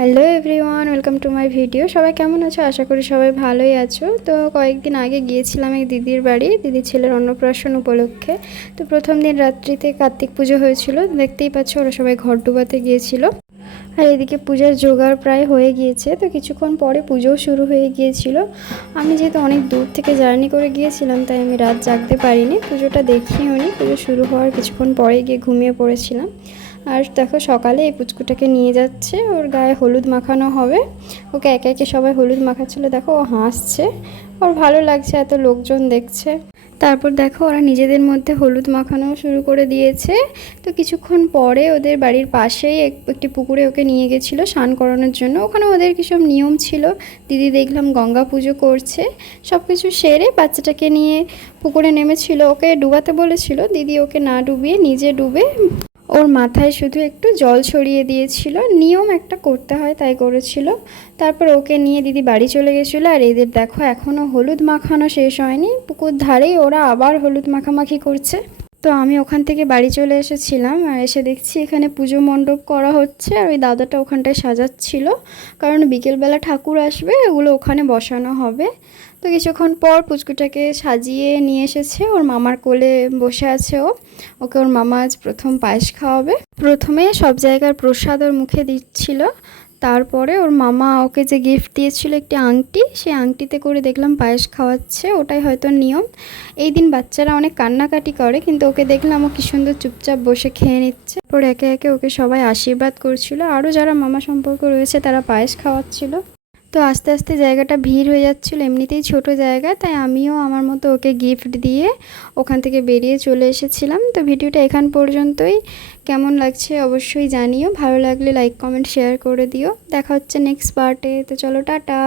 Hello everyone, welcome to my video. সবাই কেমন আছো? আশা করি সবাই ভালোই আছো। তো কয়েকদিন আগে গিয়েছিলাম এক দিদির বাড়ি, দিদির ছেলের অন্নপ্রাশন উপলক্ষে। তো প্রথম দিন রাত্রিতে কার্তিক পুজো হয়েছিল, দেখতেই পাচ্ছ ওরা সবাই ঘর ডুবাতে গিয়েছিল। আর এদিকে পূজার জোগাড় প্রায় হয়ে গিয়েছে, তো কিছুক্ষণ পরে পুজোও শুরু হয়ে গিয়েছিল। আমি যেহেতু অনেক দূর থেকে জার্নি করে গিয়েছিলাম, তাই আমি রাত জাগতে পারিনি, পুজোটা দেখিও নি। পুজো শুরু হওয়ার কিছুক্ষণ পরে গিয়ে ঘুমিয়ে পড়েছিলাম। আর দেখো সকালে এই পুচকুটাকে নিয়ে যাচ্ছে, ওর গায়ে হলুদ মাখানো হবে। ওকে একে একে সবাই হলুদ মাখাচ্ছিল, দেখো ও হাসছে, ওর ভালো লাগছে, এত লোকজন দেখছে। তারপর দেখো ওরা নিজেদের মধ্যে হলুদ মাখানো শুরু করে দিয়েছে। তো কিছুক্ষণ পরে ওদের বাড়ির পাশেই একটি পুকুরে ওকে নিয়ে গেছিলো স্নান করানোর জন্য। ওখানে ওদের কিসব নিয়ম ছিল, দিদি দেখলাম গঙ্গা পুজো করছে। সব কিছু সেরে বাচ্চাটাকে নিয়ে পুকুরে নেমেছিল, ওকে ডুবাতে বলেছিল, দিদি ওকে না ডুবিয়ে নিজে ডুবে ওর মাথায় শুধু একটু জল ছড়িয়ে দিয়েছিল, নিয়ম একটা করতে হয় তাই করেছিল। তারপর ওকে নিয়ে দিদি বাড়ি চলে গেছিলো। আর এদের দেখো এখনও হলুদ মাখানো শেষ হয়নি, পুকুর ধারেই ওরা আবার হলুদ মাখামাখি করছে। তো আমি ওখান থেকে বাড়ি চলে এসেছিলাম, আর এসে দেখছি এখানে পুজো মণ্ডপ করা হচ্ছে, আর ওই দাদাটা ওখানটায় সাজাচ্ছিল, কারণ বিকেলবেলা ঠাকুর আসবে, ওগুলো ওখানে বসানো হবে। তো কিছুক্ষণ পর পুচকুটাকে সাজিয়ে নিয়ে এসেছে, ওর মামার কোলে বসে আছে ও। ওকে ওর মামা আজ প্রথম পায়েস খাওয়াবে। প্রথমে সব জায়গার প্রসাদ ওর মুখে দিচ্ছিল, তারপরে ওর মামা ওকে যে গিফট দিয়েছিল একটি আংটি, সেই আংটিতে করে দেখলাম পায়েস খাওয়াচ্ছে, ওটাই হয়তো নিয়ম। এই দিন বাচ্চারা অনেক কান্নাকাটি করে, কিন্তু ওকে দেখলাম ও কি সুন্দর চুপচাপ বসে খেয়ে নিচ্ছে। পর একে একে ওকে সবাই আশীর্বাদ করছিল, আরও যারা মামা সম্পর্ক রয়েছে তারা পায়েস খাওয়াচ্ছিল। তো আস্তে আস্তে জায়গাটা ভিড় হয়ে যাচ্ছিলো, এমনিতেই ছোট জায়গা, তাই আমিও আমার মতো ওকে গিফট দিয়ে ওখান থেকে বেরিয়ে চলে এসেছিলাম। তো ভিডিওটা এখান পর্যন্তই। কেমন লাগছে অবশ্যই জানিও, ভালো লাগলে লাইক কমেন্ট শেয়ার করে দিও। দেখা হচ্ছে নেক্সট পার্টে। তো চলো টাটা।